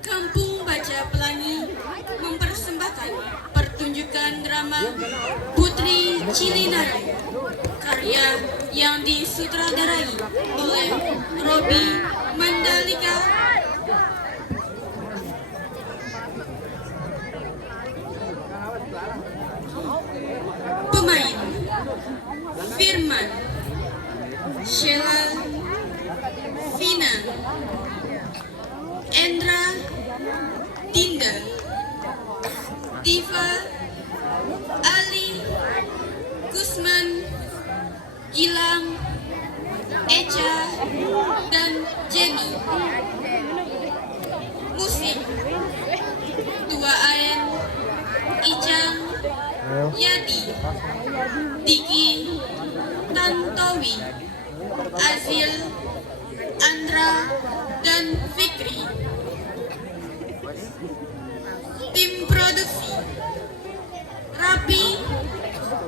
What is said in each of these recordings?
Kampung Baca Pelangi mempersembahkan pertunjukan drama Putri Cilinaya, karya yang disutradarai oleh Robi Mandalika. Pemain: Firman, Sheila, Vina, Endra, Dinda, Diva, Ali, Gusman, Gilang, Eca, dan Jenny. Musik: Tua Aen, Icang, Yadi, Diki, Tantowi, Azil, Andra, dan Fikri. Tim produksi: Rapi,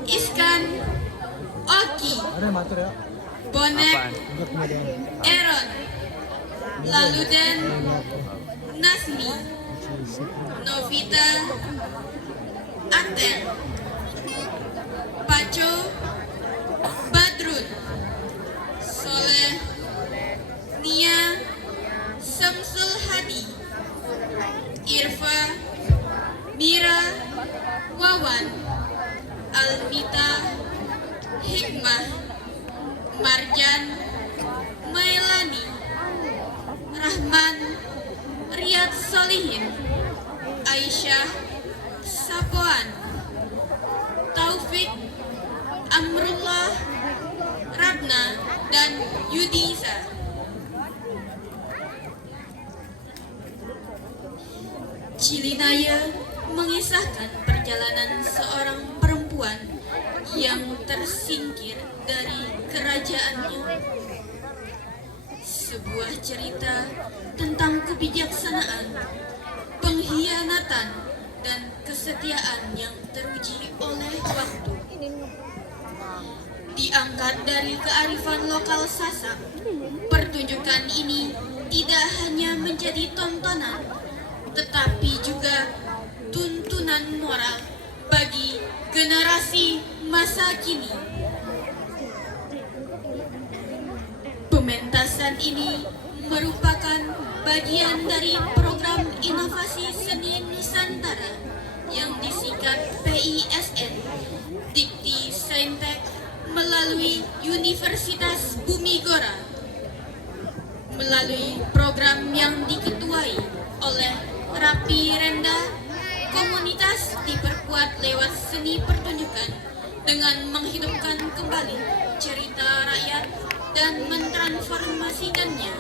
Iskan, Oki, Bonek, Aaron, Laluden, Nasmi, Novita, Aten, Paco, Badrun, Soleh, Nia, Samsul Hadi, Irfa, Mira, Wawan, Almita, Hikmah, Marjan, Mailani, Rahman, Riyad Solihin, Aisyah, Sapoan, Taufik, Amrullah, Ratna, dan Yudiza. Cilinaya mengisahkan perjalanan seorang perempuan yang tersingkir dari kerajaannya. Sebuah cerita tentang kebijaksanaan, pengkhianatan, dan kesetiaan yang teruji oleh waktu. Diangkat dari kearifan lokal Sasak, pertunjukan ini tidak hanya menjadi tontonan, tetapi juga tuntunan moral bagi generasi masa kini. Pementasan ini merupakan bagian dari program inovasi seni Nusantara yang disikat PISN Dikti Saintek melalui Universitas Bumi Gora, melalui program yang diketuai oleh Rapi Renda. Komunitas diperkuat lewat seni pertunjukan dengan menghidupkan kembali cerita rakyat dan mentransformasikannya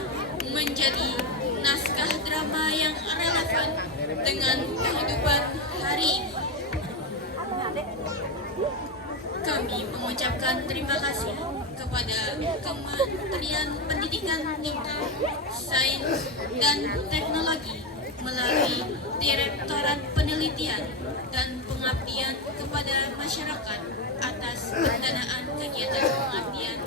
menjadi naskah drama yang relevan dengan kehidupan hari ini. Kami mengucapkan terima kasih kepada Kementerian Pendidikan Tinggi, Sains, dan Teknologi melalui Direktorat Penelitian dan Pengabdian kepada Masyarakat atas pendanaan kegiatan pengabdian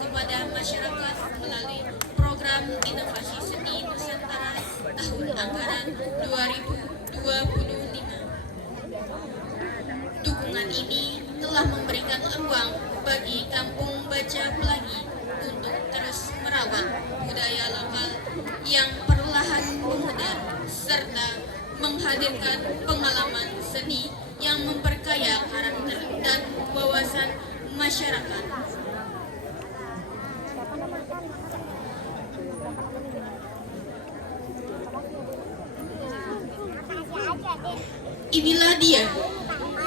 kepada masyarakat melalui Program Inovasi Seni Nusantara tahun anggaran 2025. Dukungan ini telah memberikan ruang bagi Kampung Baca Pelangi untuk terus merawat budaya lokal yang perlahan memudar serta menghadirkan pengalaman seni yang memperkaya karakter dan wawasan masyarakat. Inilah dia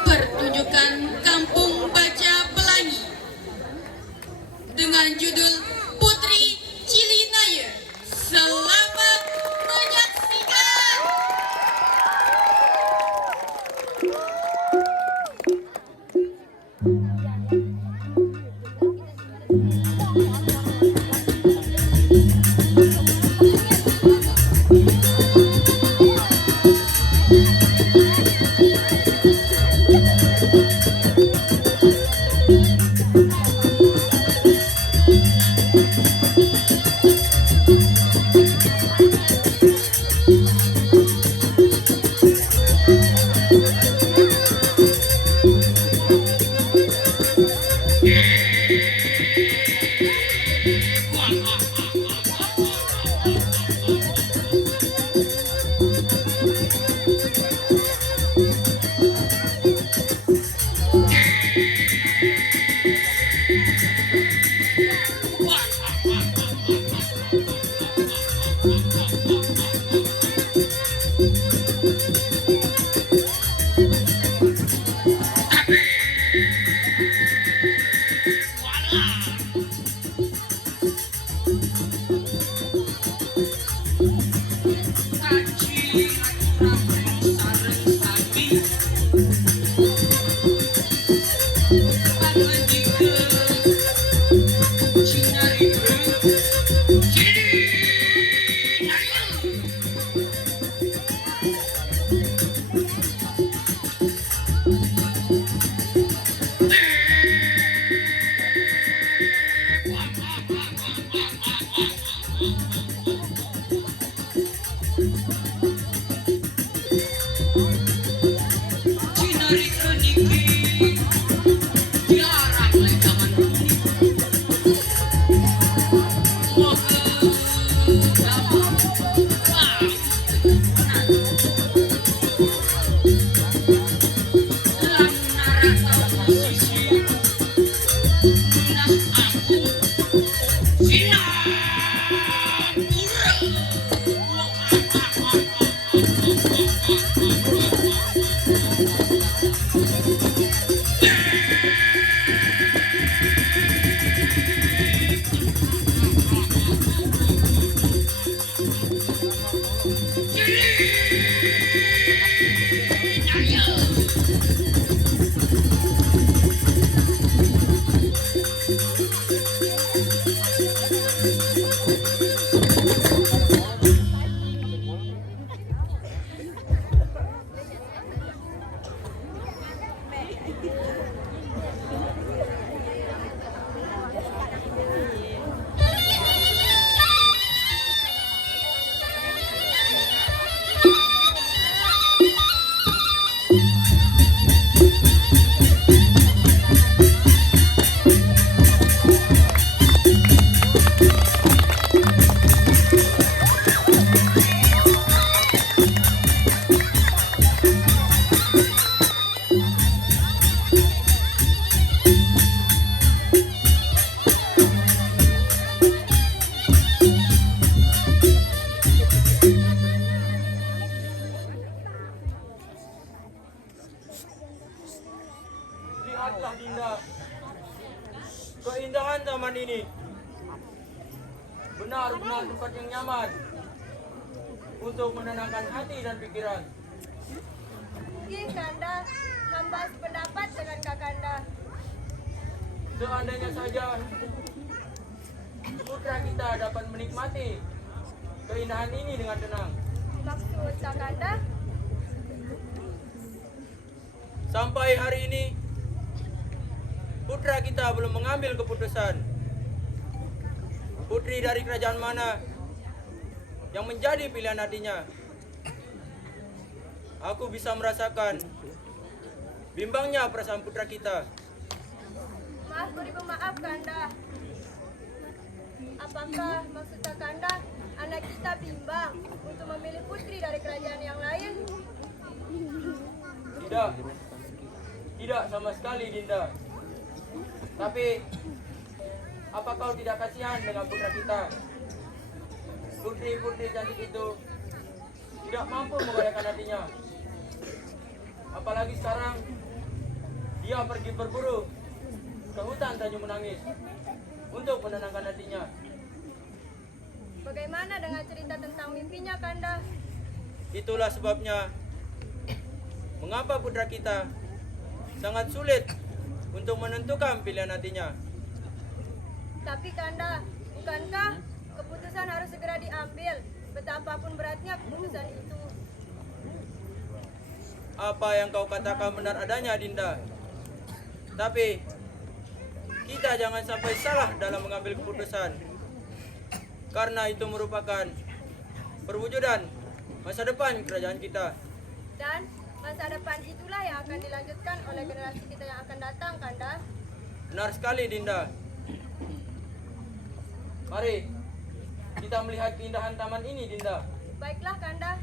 pertunjukan Kampung Baca Pelangi dengan judul Putri Cilinaya. Selamat menyaksikan. Lihatlah Dinda, keindahan taman ini benar-benar tempat yang nyaman untuk menenangkan hati dan pikiran. Iya Kanda, hamba sependapat dengan Kakanda. Seandainya saja putra kita dapat menikmati keindahan ini dengan tenang. Maksud Kakanda? Sampai hari ini putra kita belum mengambil keputusan. Putri dari kerajaan mana yang menjadi pilihan hatinya? Aku bisa merasakan bimbangnya perasaan putra kita. Maaf beri pemaaf Kanda. Apakah maksud Kakanda anak kita bimbang untuk memilih putri dari kerajaan yang lain? Tidak. Tidak sama sekali Dinda. Tapi apa kau tidak kasihan dengan putra kita? Putri-putri cantik itu tidak mampu menggoyahkan hatinya. Apalagi sekarang dia pergi berburu ke hutan Tanjung Menangis untuk menenangkan hatinya. Bagaimana dengan cerita tentang mimpinya Kanda? Itulah sebabnya mengapa putra kita sangat sulit untuk menentukan pilihan hatinya. Tapi Kanda, bukankah keputusan harus segera diambil, betapapun beratnya keputusan itu? Apa yang kau katakan benar adanya Dinda. Tapi kita jangan sampai salah dalam mengambil keputusan. Karena itu merupakan perwujudan masa depan kerajaan kita. Dan masa depan itulah yang akan dilanjutkan oleh generasi kita yang akan datang, Kanda. Benar sekali, Dinda. Mari kita melihat keindahan taman ini, Dinda. Baiklah, Kanda.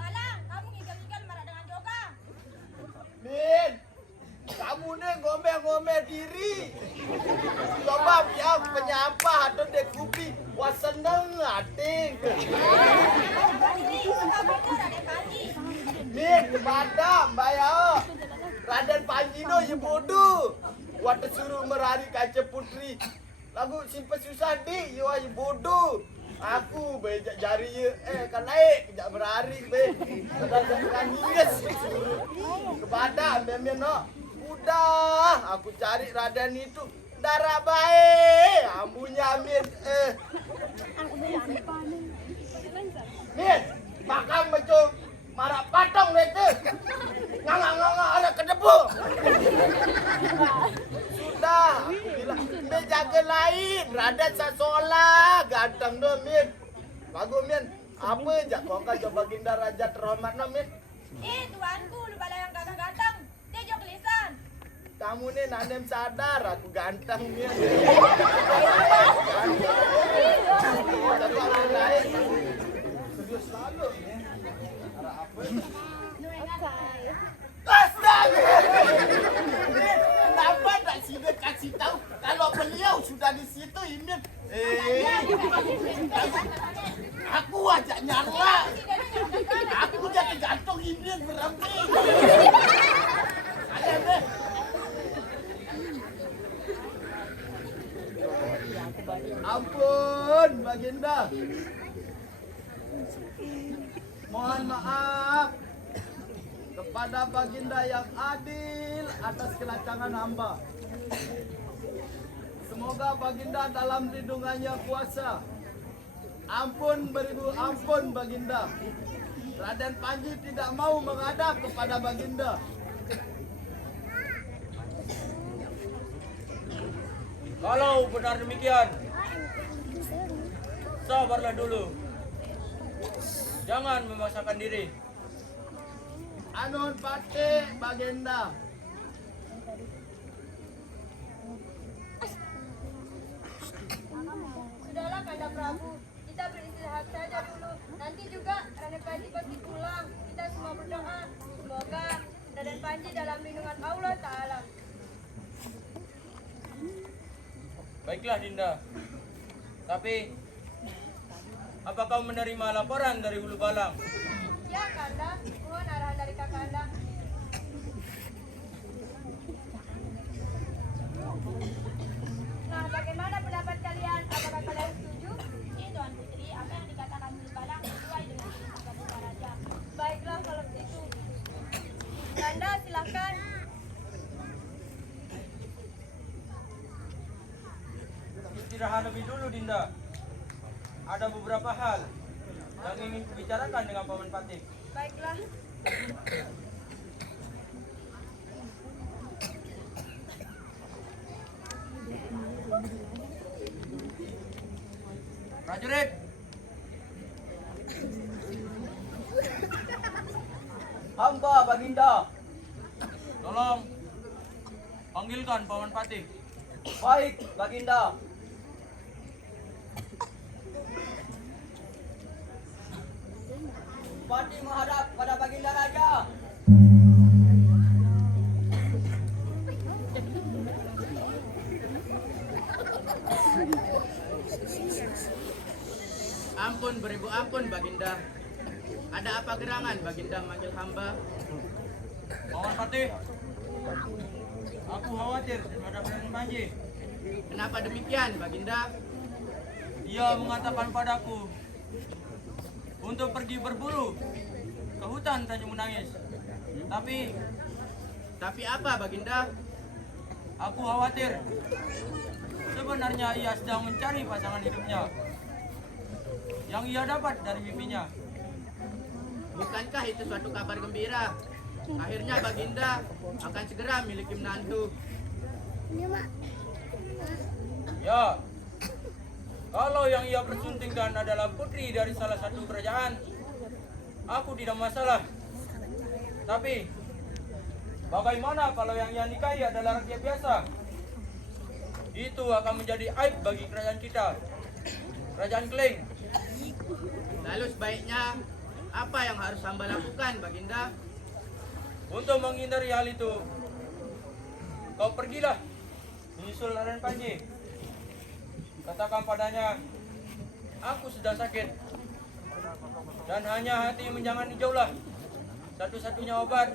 Balang, kamu ngigel-ngigel marah dengan Joka. Min, kamu nih ngomel-ngomel diri. Coba biar penyapa atau dekupi, wah seneng ating. Ini kamu itu Raden Panji. Min, kepada Mbak Yao. Raden Panji no ya bodoh. Wah suruh merari kaca putri. Lagu simpen susah di, ya bodoh. Aku bejak jari ye, kan naik kejak berari be. Kan hinges suruh. Kepada memian no. Udah, aku cari Raden itu darah baik. Ambunya Min. Min, makan macam marah patong itu. Nganga ada kedebu. Sudah, aku bilang jaga lain. Raden sasola, ganteng do Min. Bagus Min. Apa jak kau kan coba Baginda Raja terhormat no Min. Tuanku, lu bala yang ganteng-ganteng. Dia jok lisan. Kamu nih nanem sadar aku ganteng Min. Tapi orang lain serius selalu. Astaga! Kenapa tak sini kasih tahu kalau beliau sudah di situ ini? Aku ajak nyala. Aku jadi gantung ini berhenti. Ayo deh. Ampun, Baginda. Mohon maaf kepada Baginda yang adil atas kelacangan hamba. Semoga Baginda dalam lindungannya kuasa. Ampun beribu ampun Baginda. Raden Panji tidak mau menghadap kepada Baginda. Kalau benar demikian, sabarlah dulu. Jangan memaksakan diri. Anun pati Baginda. Sudahlah, Kanda Prabu. Kita beristirahat saja dulu. Nanti juga Raden Panji pasti pulang. Kita semua berdoa. Semoga Raden Panji dalam lindungan Allah Ta'ala. Baiklah Dinda. Tapi apa kau menerima laporan dari Hulu Balang? Ya, Kanda. Mohon arahan dari Kakanda. Nah, bagaimana pendapat kalian? Apakah kalian setuju? Tuan Putri, apa yang dikatakan Hulu Balang sesuai dengan perintah Baginda Raja. Baiklah kalau begitu. Kanda, silahkan. Istirahat lebih dulu Dinda. Ada beberapa hal yang ingin kubicarakan dengan Paman Patih. Baiklah. Prajurit, Hamba Baginda. tolong panggilkan Paman Patih. Baik Baginda. Pati menghadap pada Baginda Raja. Ampun beribu ampun Baginda. Ada apa gerangan Baginda manggil hamba? Paman Patih, aku khawatir terhadap Raden Panji. Kenapa demikian Baginda? Dia mengatakan padaku untuk pergi berburu ke hutan Tanjung Menangis. Tapi apa Baginda? Aku khawatir. Sebenarnya ia sedang mencari pasangan hidupnya yang ia dapat dari mimpinya. Bukankah itu suatu kabar gembira? Akhirnya Baginda akan segera memiliki menantu. Ya, kalau yang ia persuntingkan adalah putri dari salah satu kerajaan, aku tidak masalah. Tapi, bagaimana kalau yang ia nikahi adalah rakyat biasa? Itu akan menjadi aib bagi kerajaan kita, Kerajaan Kleng. Lalu sebaiknya apa yang harus hamba lakukan Baginda? Untuk menghindari hal itu, kau pergilah menyusul Raden Panji. Katakan padanya, aku sedang sakit dan hanya hati menjangan hijaulah satu-satunya obat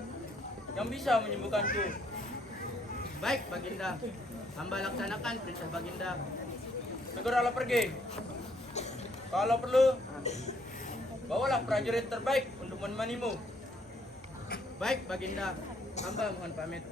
yang bisa menyembuhkanku. Baik Baginda, hamba laksanakan perintah Baginda. Segeralah pergi. Kalau perlu, bawalah prajurit terbaik untuk menemanimu. Baik Baginda, hamba mohon pamit.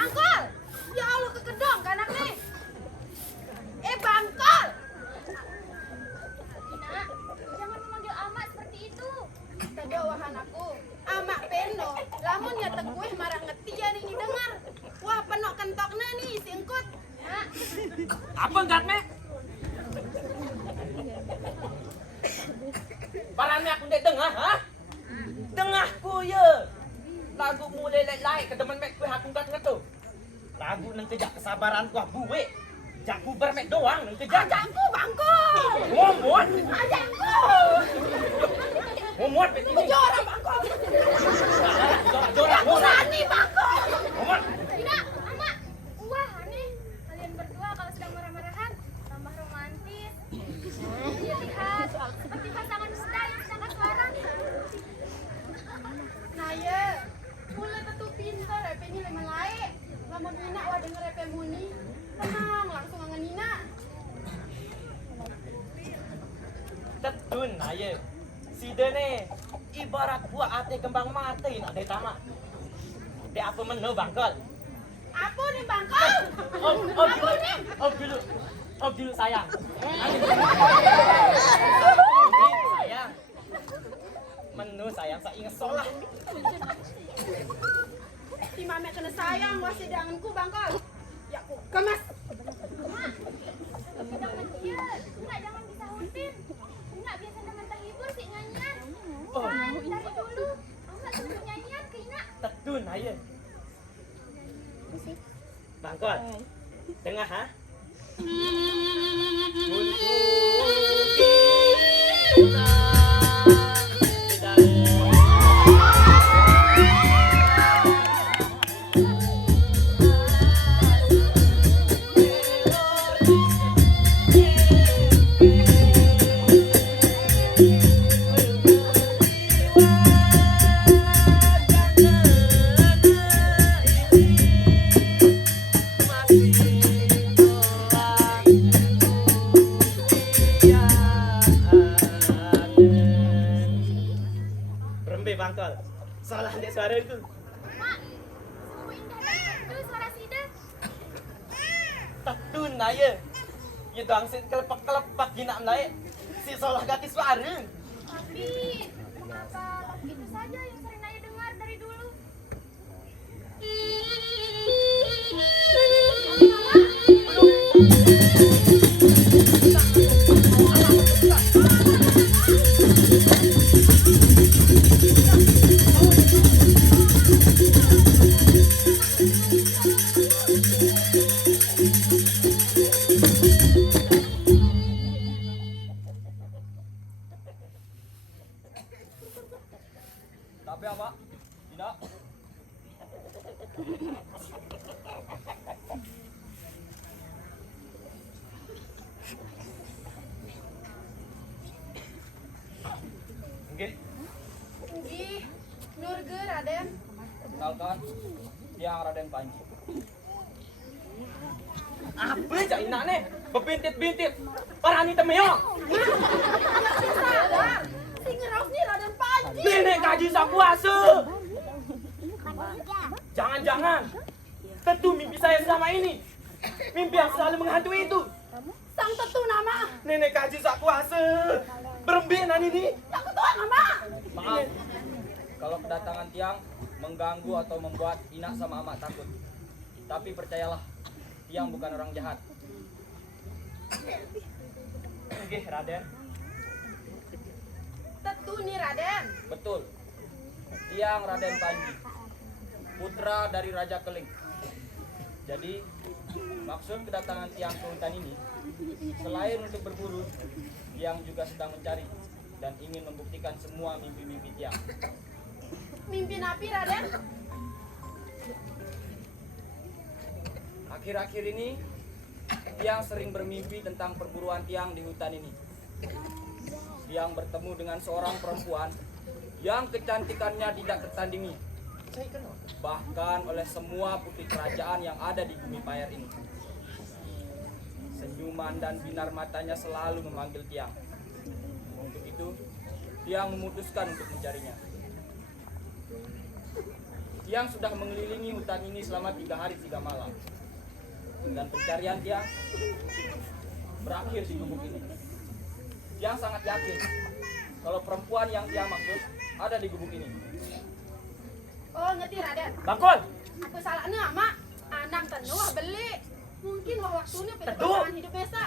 Bangkol! Ya Allah kekedong kan anak nih. Bangkol! Ina, jangan memanggil amak seperti itu. Kedowahan aku. Amak peno. Lamun ya teguh marah ngeti ya nih dengar. Wah penok kentoknya nih singkut. Nak. Apa enggak, Nek? Barangnya aku ndek dengah, ha? Dengahku ya. Lagu mulai lelai ke temen mek aku enggak ngetu. Lagu nang kejak kesabaran ku buwe. Jak bubar mek doang nang kejak. Ajangku Bangkol! Momot. Ajangku! Momot bet ini. Jorang Bangkol! Jorang. Berani Bangkol! Momot. Tidak, amak. Wah, aneh. Kalian berdua kalau sedang marah-marahan, tambah romantis. Lihat, seperti pasangan sedang yang sedang asmara. Nah ya, mulai tentu pintar repe ini lemah laik. Lamun Nina wah denger repe muni, tenang langsung ngangen Nina. Tetun aye. Si dene ibarat buah ate kembang mati nak de tamak. De apa menu Bangkol? Apa nih Bangkol? Om dulu sayang. Sayang. Menu sayang saya ingat solah. Si mame kena sayang wah sidanganku Bangkol. Ya ku kemas. Jangan dia. Jangan disahutin. Enggak biasa dengan terhibur si nyanyian. Oh. Dari dulu. Enggak suka nyanyian ke Ina. Tetun aye. Bangkol. Tengah ha? Berembe Bangkol. Salah ndek suara itu. Mak, sungguh indah dan merdu suara Sida. Tetun aye. Ya doang sit kelepak-kelepak gina naik. Si salah kaki suara. Tapi, mengapa lagu itu saja yang sering Naya dengar dari dulu? Tapi apa? Tidak. Nggih, Nggih, Nurge Raden. kenalkan Tiang Raden Panji. Apa jak inak nih? Bebintit-bintit. Parani temeo. Sadar. Si ngeraus nih Raden Panji. Nenek kaji sakuasa. Jangan-jangan tentu mimpi saya selama ini. Mimpi yang selalu menghantui itu. Sang tetu nama. Nenek kaji sakuasa. Berembinan ini. Yang ketua nama. Maaf, kalau kedatangan Tiang mengganggu atau membuat Ina sama Amak takut. Tapi percayalah, Tiang bukan orang jahat. Oke, Raden. Tetu nih Raden. Betul, Tiang Raden Panji, putra dari Raja Keling. Jadi, maksud kedatangan Tiang ke hutan ini, selain untuk berburu, Tiang juga sedang mencari dan ingin membuktikan semua mimpi-mimpi Tiang. Mimpi napi Raden. Akhir-akhir ini, Tiang sering bermimpi tentang perburuan Tiang di hutan ini. Tiang bertemu dengan seorang perempuan yang kecantikannya tidak tertandingi, bahkan oleh semua putri kerajaan yang ada di bumi Payar ini. Senyuman dan binar matanya selalu memanggil Tiang. Untuk itu, Tiang memutuskan untuk mencarinya. Tiang sudah mengelilingi hutan ini selama 3 hari 3 malam. Dan pencarian Tiang berakhir di gubuk ini. Tiang sangat yakin kalau perempuan yang Tiang maksud ada di gubuk ini. Oh, ngerti Raden. Bakul. Aku salahnya mak. Anak tenu beli. Mungkin waktunya Tetu. pasangan hidup biasa.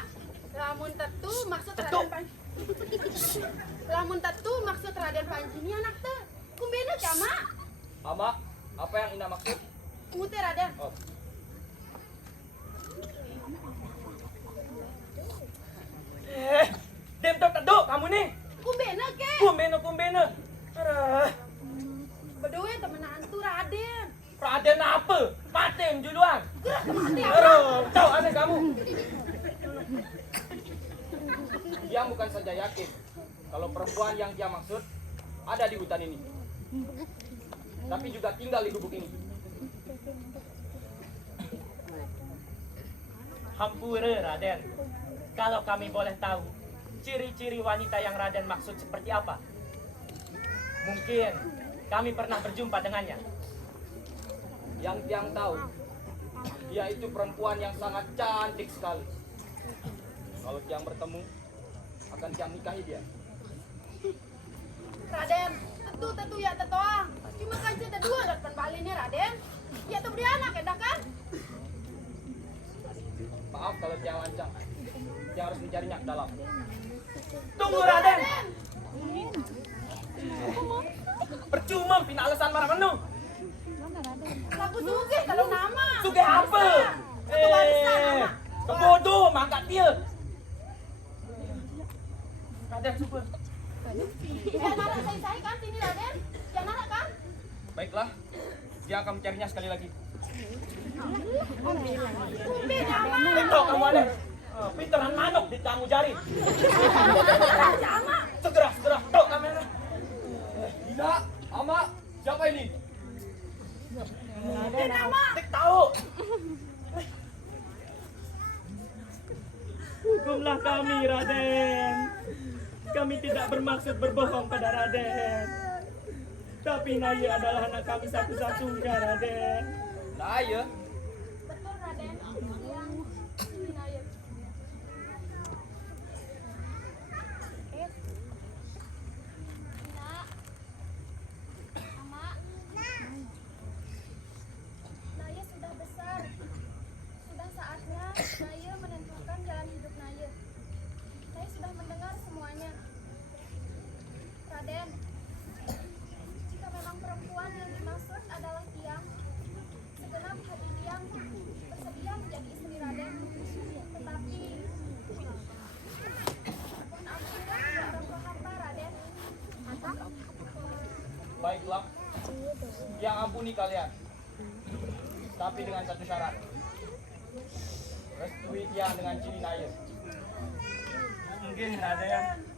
Lamun tetu maksud Tetu. Raden Panji. Lamun tetu maksud Raden Panji ini anak teh. Kumbena ya mak. Ama, apa yang Ina maksud? Mute Raden. Oh, Dem tok teduk kamu nih. Kumbena ke? Kumbena. Arah, Berdua temenan tuh Raden. Raden apa? Patem juluan. Gerak kemati apa? Aduh, tahu aneh kamu. Tiang bukan saja yakin kalau perempuan yang Tiang maksud ada di hutan ini, tapi juga tinggal di gubuk ini. Hampura Raden. Kalau kami boleh tahu, ciri-ciri wanita yang Raden maksud seperti apa? Mungkin kami pernah berjumpa dengannya. Yang Tiang tahu, dia itu perempuan yang sangat cantik sekali. Kalau Tiang bertemu, akan Tiang nikahi dia. Raden, tentu ya tetoang. Cuma kan cerita dua depan balinnya Raden. Ya tuh beri anak ya kan? Maaf kalau Tiang lancang. Tiang harus mencarinya ke dalam. Tunggu Raden. Percuma pina alasan marah penuh. Laku suge kalau nama. Suge apa? Satu warisan nama. Kebodoh mangkat dia. Raden super. Yang narak saya kan sini Raden. Yang narak kan? Baiklah, Tiang akan mencarinya sekali lagi. Kumbi nama. Tok kamu ada. Pinteran manuk di tamu jari. Sama. Segera, tok kamera. Ina, Ama, siapa ini? Ini nama. Tik tahu. Hukumlah kami, Raden. Kami tidak bermaksud berbohong pada Raden. Tapi Naya adalah anak kami satu-satunya, Raden. Nah, ya. Betul Raden. Yang ini aja. Nak. Ama. Naya sudah besar. Sudah saatnya Naya menentukan jalan hidup Naya. Saya sudah mendengar semuanya. Raden, jika memang perempuan yang dimaksud adalah Tiang, segenap hati Tiang bersedia menjadi istri Raden. Tetapi, mohon ampunkan kedua orang tua hamba Raden. Baiklah, Tiang ampuni kalian. Tapi dengan satu syarat. Restui Tiang dengan ciri Naya. Mungkin Raden.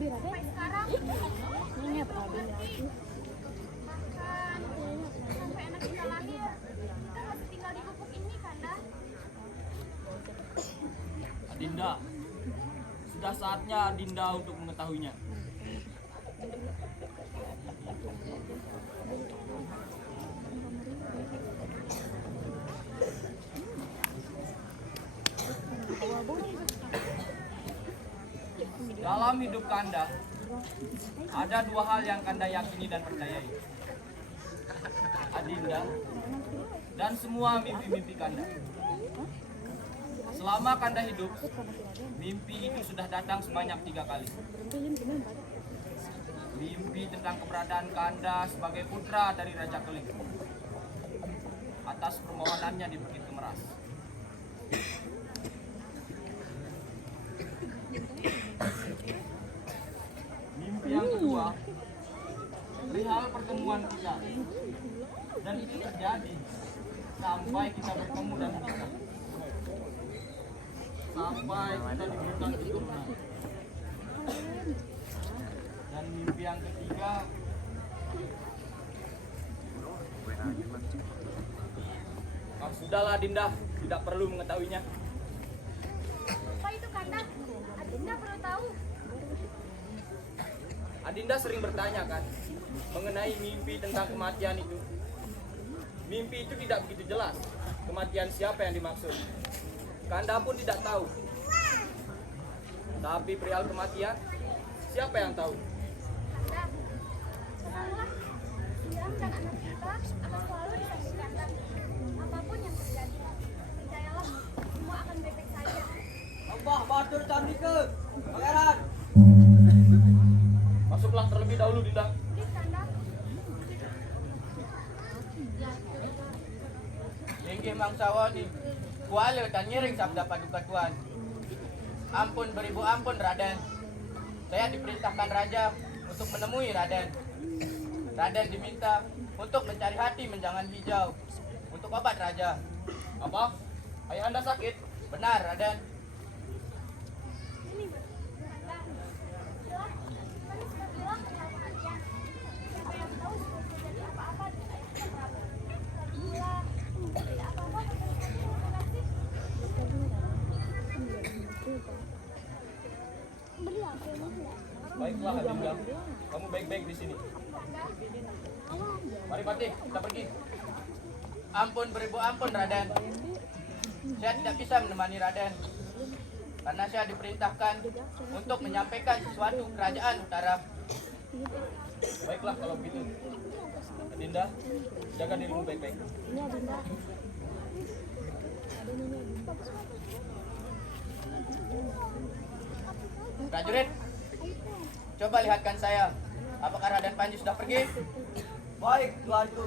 Sampai sekarang bahkan sampai anak kita lahir kita masih tinggal di gubuk ini, Kanda. Adinda, sudah saatnya Adinda untuk mengetahuinya. Dalam hidup Kanda, ada dua hal yang Kanda yakini dan percayai. Adinda dan semua mimpi-mimpi Kanda. Selama Kanda hidup, mimpi itu sudah datang sebanyak 3 kali. Mimpi tentang keberadaan Kanda sebagai putra dari Raja Keling atas permohonannya di Bukit Kemeras. Mimpi yang kedua, perihal pertemuan kita, dan itu terjadi sampai kita bertemu dan menikah, sampai kita diberikan keturunan. Dan mimpi yang ketiga, sudahlah Dinda, tidak perlu mengetahuinya. Apa itu, Kanda? Adinda perlu tahu. Adinda sering bertanya kan mengenai mimpi tentang kematian itu. Mimpi itu tidak begitu jelas kematian siapa yang dimaksud. Kanda pun tidak tahu. Tapi perihal kematian, siapa yang tahu? Kanda, tenanglah. Ilham dan anak kita akan selalu di samping Kanda. Apapun yang terjadi, percayalah, semua akan baik-baik saja. Allah Batur Candika, Pangeran. Masuklah terlebih dahulu, Dinda. Please, Kanda. Inggih mangsawani, kuala dan nyiring sabda paduka Tuan. Ampun beribu ampun Raden. Saya diperintahkan Raja untuk menemui Raden. Raden diminta untuk mencari hati menjangan hijau untuk obat Raja. Apa? Ayah Anda sakit? Benar Raden. Ini, Kanda. Bilang, mari kita bilang tentang kematian. Siapa yang tahu sebelum terjadi apa-apa dengan ayah kita Prabu. Lagi pula, tidak apa-apa terjadi dengan nasib. Baiklah, Dinda. Kamu baik-baik di sini. Mari Patih, kita pergi. Ampun beribu ampun Raden. Saya tidak bisa menemani Raden karena saya diperintahkan untuk menyampaikan sesuatu kerajaan utara. Baiklah kalau begitu. Dinda, jaga dirimu baik-baik. Prajurit, coba lihatkan saya. Apakah Raden Panji sudah pergi? Baik, Tuanku.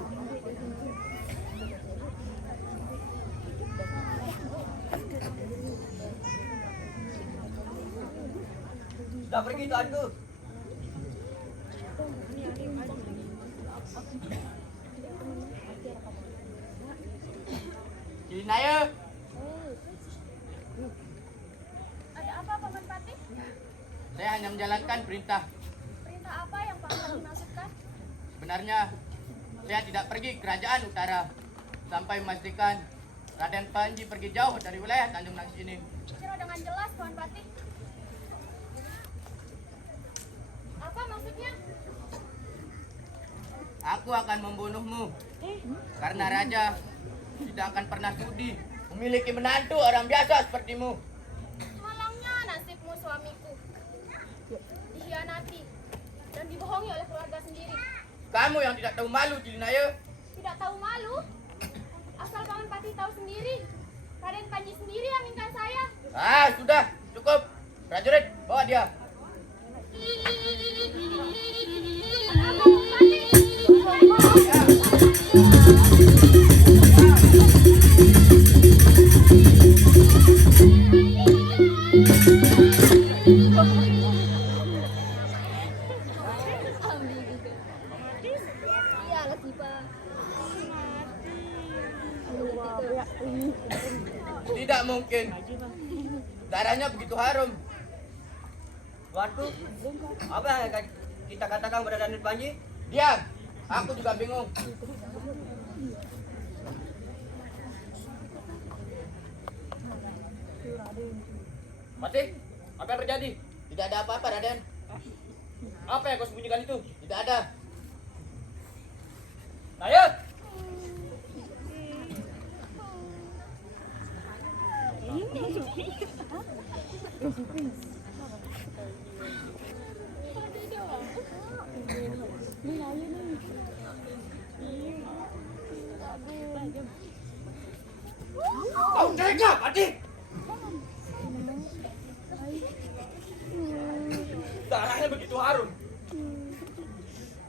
Sudah pergi, Tuanku. Cilinaya, Ada apa, Paman Patih? saya hanya menjalankan perintah. Perintah apa yang Paman Patih maksudkan? Sebenarnya saya tidak pergi ke kerajaan utara sampai memastikan Raden Panji pergi jauh dari wilayah Tanjung Nangis ini. Bicara dengan jelas, Paman Patih. Apa maksudnya? Aku akan membunuhmu karena Raja tidak akan pernah sudi memiliki menantu orang biasa sepertimu. Malangnya nasibmu, suamiku. Dikhianati dan dibohongi oleh keluarga sendiri. Kamu yang tidak tahu malu, Cilinaya. Tidak tahu malu? Asal Paman Patih tahu sendiri. Raden Panji sendiri yang minta saya. Ah, sudah, cukup. Prajurit, bawa dia. Ada apa, Paman Patih? Tidak mungkin. Darahnya begitu harum. Waduh, apa yang kita katakan pada Raden Panji? Diam. Aku juga bingung. Mati, apa yang terjadi? Tidak ada apa-apa, Raden. Apa yang kau sembunyikan itu? Tidak ada. Naya! Kau tega, Mati! Darahnya begitu harum.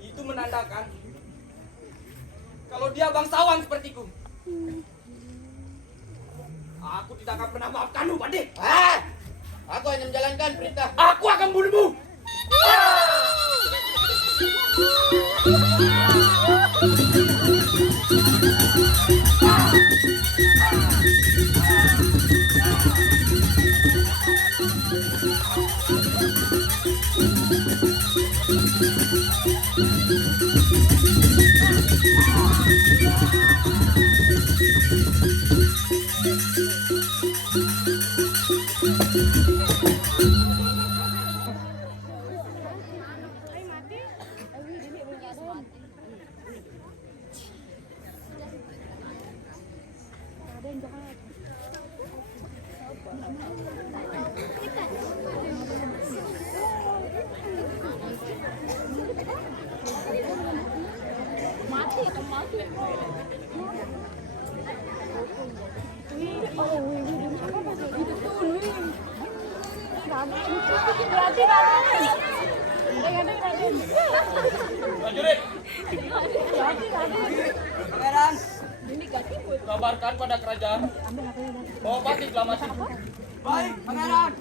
Itu menandakan kalau dia bangsawan sepertiku. Aku tidak akan pernah maafkanmu, Pandi. Aku hanya menjalankan perintah. Aku akan bunuhmu. Prajurit, Pangeran, kabarkan pada kerajaan bahwa Pati telah mati. baik, Pangeran.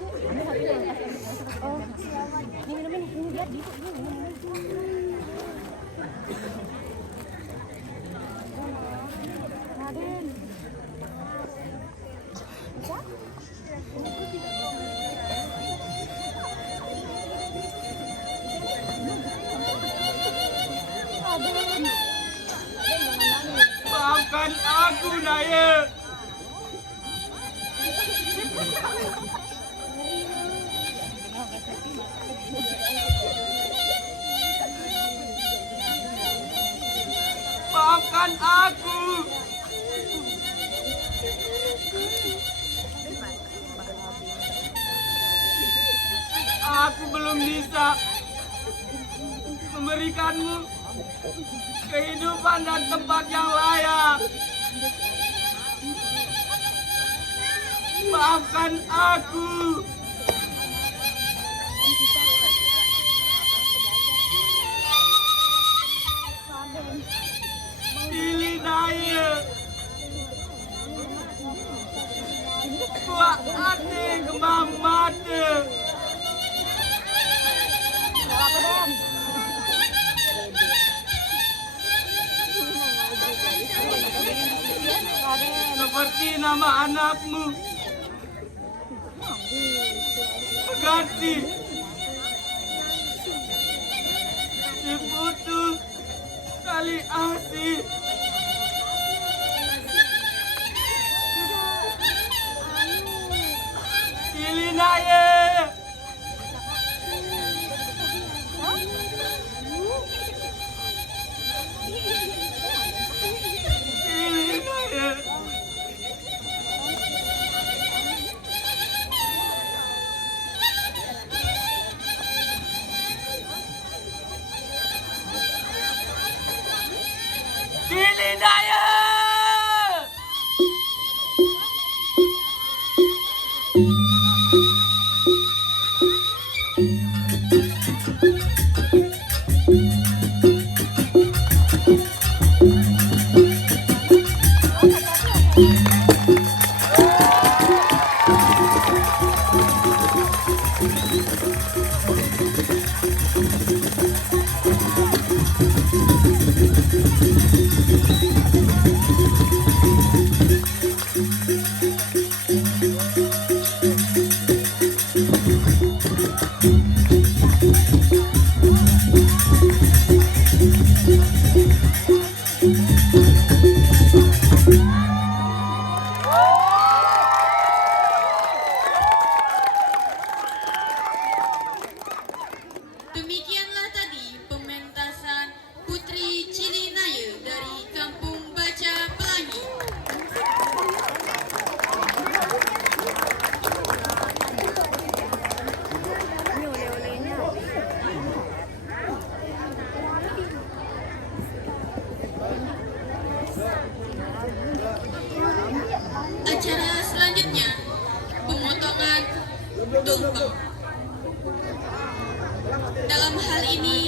Maafkan aku, Naya. Maafkan aku. Aku belum bisa memberikanmu kehidupan dan tempat yang layak. Maafkan aku. Pilih Naya. Kuat hati kembang mata. Seperti nama anakmu, Ganti, si Putu Kali Asih. Pilih Naya. Pilih Naya. Dalam hal ini